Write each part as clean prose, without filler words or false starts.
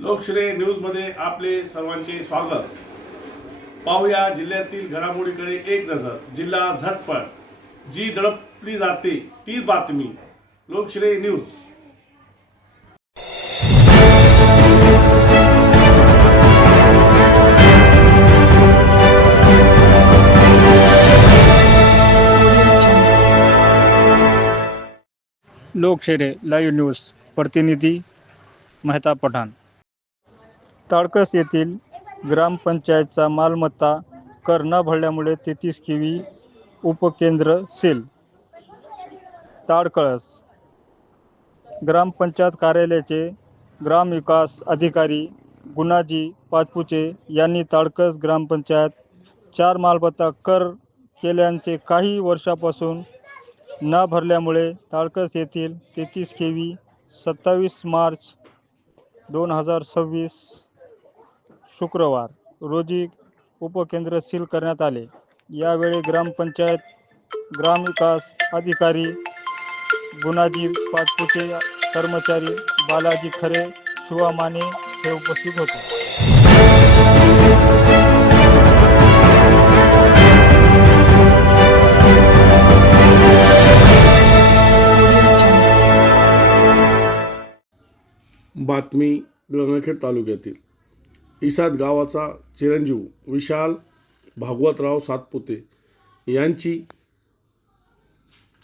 लोकश्रेय न्यूजमध्ये आपले सर्वांचे स्वागत। पाहूया जिल्ह्यातील घडामोडीकडे एक नजर। जिल्हा झटपट, जी दडपली जाते ती बातमी। Lokshreya news. Lokshreya live news प्रतिनिधी मेहता पठाण। ताडकस येथील ग्रामपंचायतचा मालमत्ता कर न भरल्यामुळे 33 केवी उपकेंद्र सील। ताडकळस ग्रामपंचायत कार्यालयाचे ग्रामविकास अधिकारी गुणाजी पाचपुते यांनी ताडकस ग्रामपंचायत 4 मालमत्ता कर केल्याचे काही वर्षापासून न भरल्यामुळे ताडकस येथील 33 केवी 27 मार्च 2026 शुक्रवार रोजी उपकेंद्र सील करण्यात आले। यावेळी ग्रामपंचायत ग्रामविकास अधिकारी गुणाजी पाचपुते, कर्मचारी बालाजी खरे, शिवा माने हे उपस्थित होते। बातमी गंगाखेड तालुक्यातील इसाद गावाचा चिरंजीव विशाल भागवतराव सातपुते यांची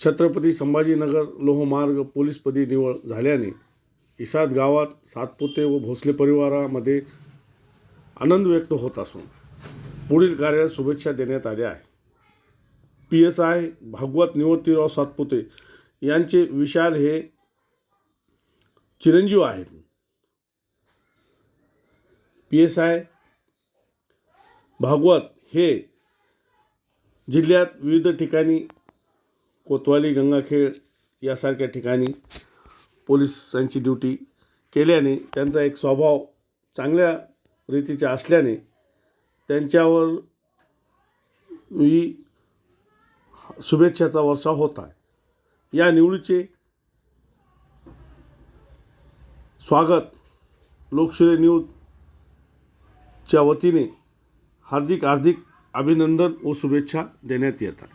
छत्रपती संभाजीनगर लोहमार्ग पोलीसपदी निवड झाल्याने इसाद गावात सातपुते व भोसले परिवारामध्ये आनंद व्यक्त होत असून पुढील कार्यास शुभेच्छा देण्यात आल्या आहे। PSI भागवत निवृत्तीराव सातपुते यांचे विशाल हे चिरंजीव आहेत। PSI भागवत हे जिल्ह्यात विविध ठिकाणी कोतवाली, गंगाखेड यासारख्या ठिकाणी पोलिसांची ड्युटी केल्याने त्यांचा एक स्वभाव चांगल्या रीतीचा असल्याने त्यांच्यावर शुभेच्छाचा वर्षाव होत आहे। या निवडीचे स्वागत लोकश्रेय न्यूजच्या वतीने हार्दिक अभिनंदन व शुभेच्छा देण्यात येतात।